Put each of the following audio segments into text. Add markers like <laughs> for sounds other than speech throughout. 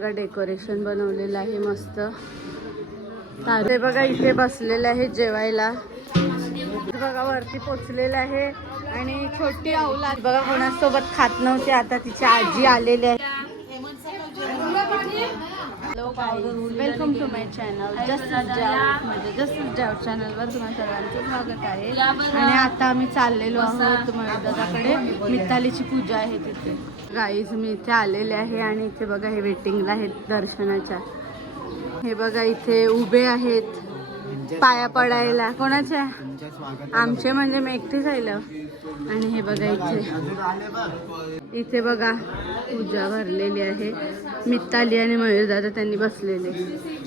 बघा डेकोरेशन बनवलेलं आहे मस्त. ते बघा इथे बसलेले आहे जेवायला. ते बघा वरती पोचलेलं आहे आणि छोटी अवलाद बघा कोणासोबत खात नव्हती आता तिची आजी आलेली आहे. Welcome to my channel just माझ्या जस्ट जाव चॅनलवर तुम्हाला सर्वांचं स्वागत आहे. आणि आता आम्ही चाललेलो आहोत दादाकडे मितालीची पूजा आहे तिथे. गाईज मी इथे आलेले आहे आणि इथे बघा हे वेटिंगला आहेत दर्शनाच्या. हे बघा इथे उभे आहेत. पाया पडायला. कोणाच्या आमचे म्हणजे मी एकटीच राहिलं आणि हे बघा इथे. इथे बघा पूजा भरलेली आहे. मित्ताली आणि मयूर दादा त्यांनी बसलेले.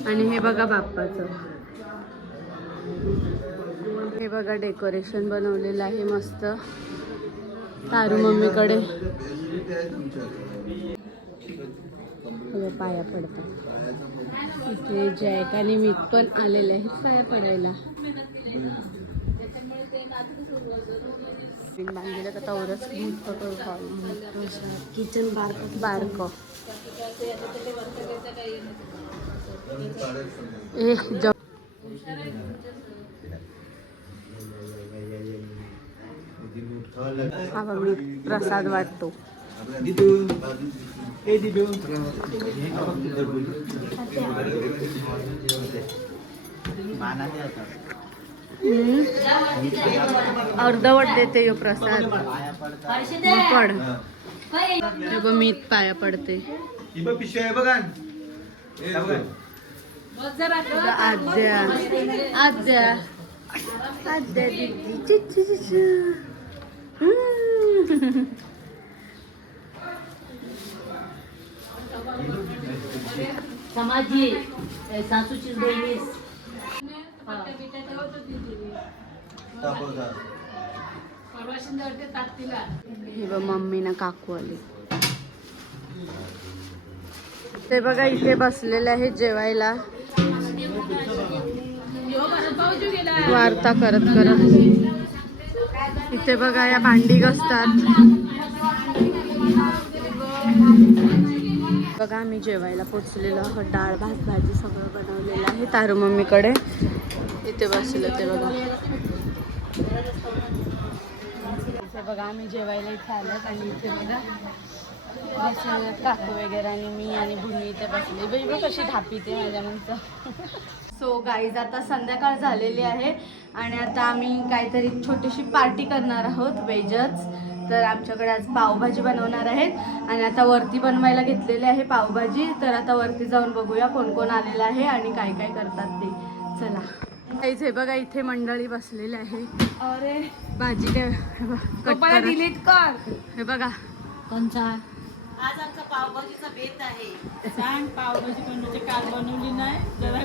आणि हे बघा बाप्पाचं. हे बघा डेकोरेशन बनवलेलं आहे मस्त. तारू मम्मीकडे. पाया पडतात. इथे आणि मीत पण आलेले आहेत पाया पडायला. बांधलेलं का तवरच किचन बारक. बारक ए हा बघ प्रसाद वाटतो. अर्धवट देते यो प्रसाद. पड. बघ मी पाया पडते. पिशवी आहे बघा हे बघा. आद्या आद्या आद्या दीदी समाजी सासूचीच. हे. बघ मम्मी ना काकू आली. ते बघा इथे बसलेले आहे जेवायला. वार्ता करत करत. इथे बघा या भांडी घसतात. बघा आम्ही जेवायला पोचलेलो आहोत. डाळ भात भाजी सगळं बनवलेलं आहे तारू मम्मीकडे. इथे बसले ते बघा. इथे बघा आम्ही जेवायला इथे आलोत आणि इथे बघा बसले काकू वगैरे आणि मी आणि भूमी इथे बसली बघ कशी धापी ते माझ्या नंतर सो गाईज आता संध्याकाळ झालेली आहे आणि आता आम्ही काहीतरी छोटीशी पार्टी करणार आहोत वेजच तर आमच्याकडे आज पावभाजी बनवणार आहेत. आणि आता वरती बनवायला घेतलेली आहे पावभाजी. तर आता वरती जाऊन बघूया कोण कोण आलेलं आहे आणि काय काय करतात ते. चला. गाईज हे बघा इथे मंडळी बसलेली आहे. अरे. भाजी काय. डिलीट कर. हे बघा. कोणचा? आज आमचा पावभाजीचा बेत आहे. सांग पावभाजी बनवायची काल बनवली नाही जरा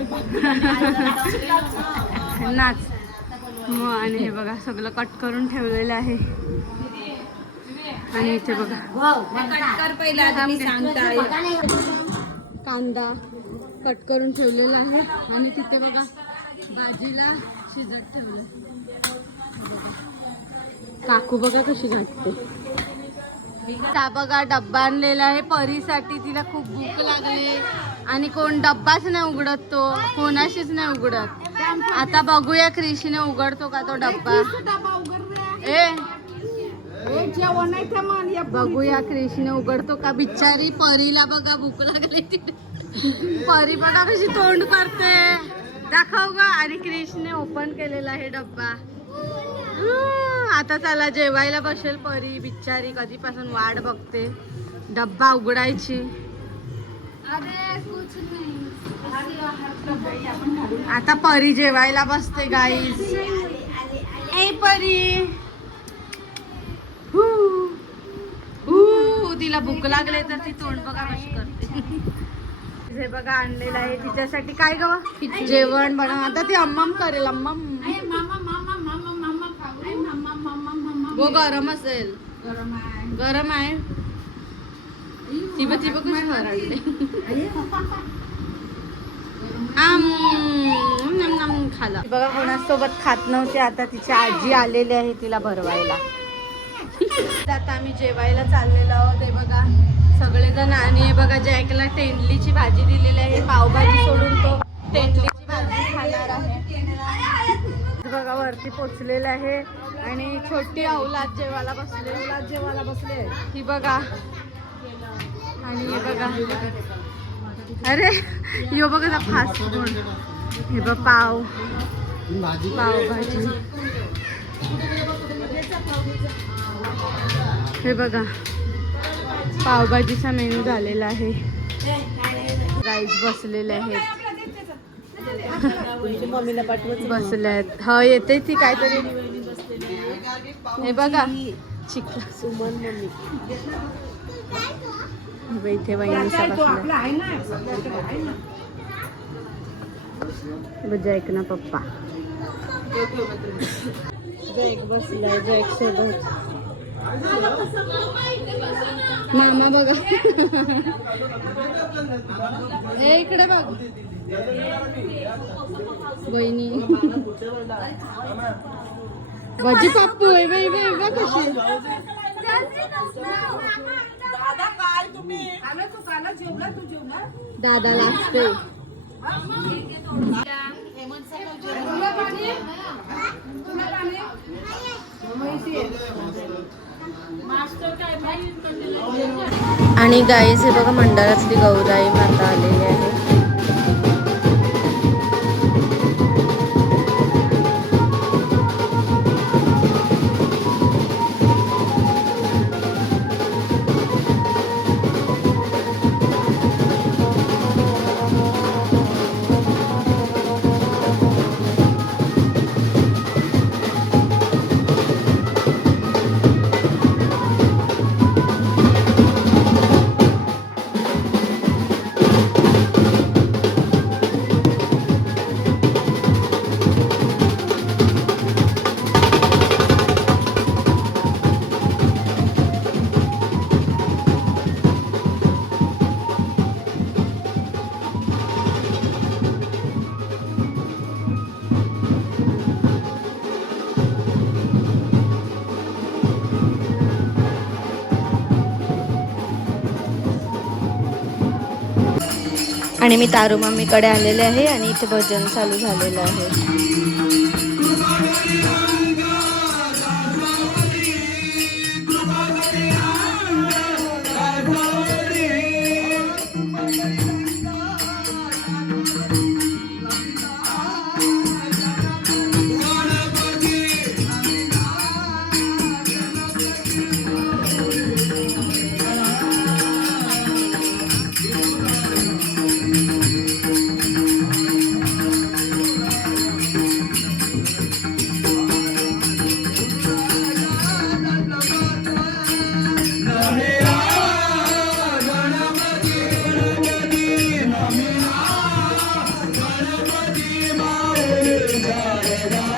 नाच. मग आणि हे बघा सगळं कट करून ठेवलेलं आहे. आणि इथे बघा. कर पहिला आता मी सांगता कांदा कट करून ठेवलेला आहे. आणि तिथे बघा भाजीला शिजत ठेवलं काकू बघा कशी घाटते त्या बघा डब्बा आणलेला आहे. परीसाठी तिला खूप भूक लागली. आणि कोण डब्बाच नाही उघडत तो. कोणाशीच नाही उघडत. आता बघूया क्रिशीने उघडतो का तो डब्बा. ए बघूया क्रिशीने उघडतो का. बिचारी परीला बघा भूक लागली तिथे परी बघा कशी तोंड करते दाखव गा. आणि क्रिशने ओपन केलेला आहे डब्बा. आता चला जेवायला बसेल परी बिचारी कधीपासून वाट बघते. डब्बा उघडायची. आता परी जेवायला बसते गाईस ए परी. तिला भूक लागले तर ती तोंड बघा कशी करते. बघा आणलेलं आहे तिच्यासाठी. काय ग? जेवण बनव आता ती अम्मम करेल अम्मम. हो गरम असेल. गरम आहे. हरडते आम, नम, नम, खाला. बघा कोणासोबत खात नव्हते आता तिची आजी आलेली आहे तिला भरवायला. <laughs> आता आम्ही जेवायला चाललेलो आहोत हे बघा. सगळेजण आणि हे बघा जॅकला तेंडलीची भाजी दिलेली आहे. पावभाजी सोडून तो तेंडलीची भाजी खाणार आहे. बघा वरती पोचलेलं आहे. आणि छोटी अवलाद जेवायला बसले. अवलाद जेवायला बसले ही बघा. आणि हे बघा. अरे यो बघा फास्ट फूड हे बघ पाव. पावभाजी. हे बघा. पावभाजीचा मेनू झालेला आहे. राईस बसलेले आहेत. बसले आहेत. हा येते ती काहीतरी. हे बघा. चिकन सुमन मम्मी इथे बसला जैक ना पप्पा. जैक बसलाय जैक सोबत. मामा बघा. ए इकडे बघ. बहिणी. भाजी पप्पू आहे बाई बाई बघ कशी दादा लागते आणि गाईज हे बघा मंडळातली गौराई माता आलेली आहे. आणि मी तारू मम्मीकडे आलेले आहे आणि इथे भजन चालू झालेलं आहे. Jai Ram